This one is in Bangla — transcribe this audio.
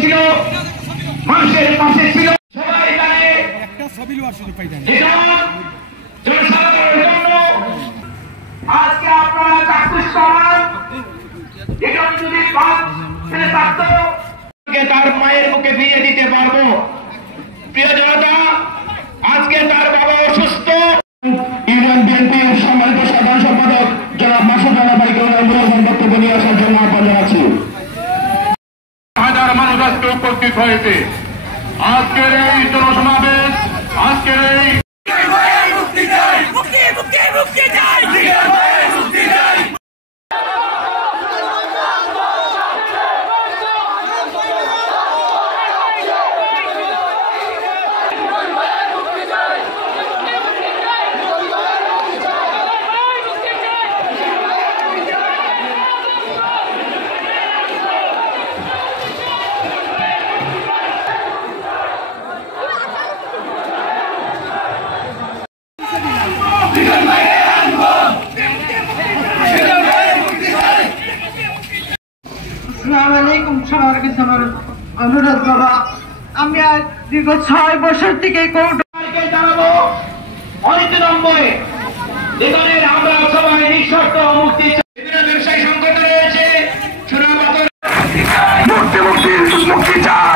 ছিল মানুষের পাশে ছিল সবাই জানে আজকে আপনারা চাক্ষুষ করান এখন যদি ছেলে থাকতো তার মায়ের মুখে ফিরিয়ে দিতে পারবো। প্রিয় জনতা, আজকে তার বাবা অসুস্থ। ইউনিয়ন বিএনপির সম্মানিত সাধারণ সম্পাদক জনাব মাসুদ রানা ভাইকে বক্তব্য নিয়ে আসার জন্য আহ্বান জানাচ্ছি। হাজার মানুষ আজকে উপস্থিত হয়েছে আজকের এই জনসমাবেশ, আজকের এই অনুরোধ বাবা, আমি আজ দীর্ঘ 6 বছর থেকে জানাবো অনিতম্বরে এখানের আমরা সবাই নিঃশর্ত মুক্তি ব্যবসায়ী সংকট রয়েছে, মুক্তি মুক্তি মুক্তি চাই।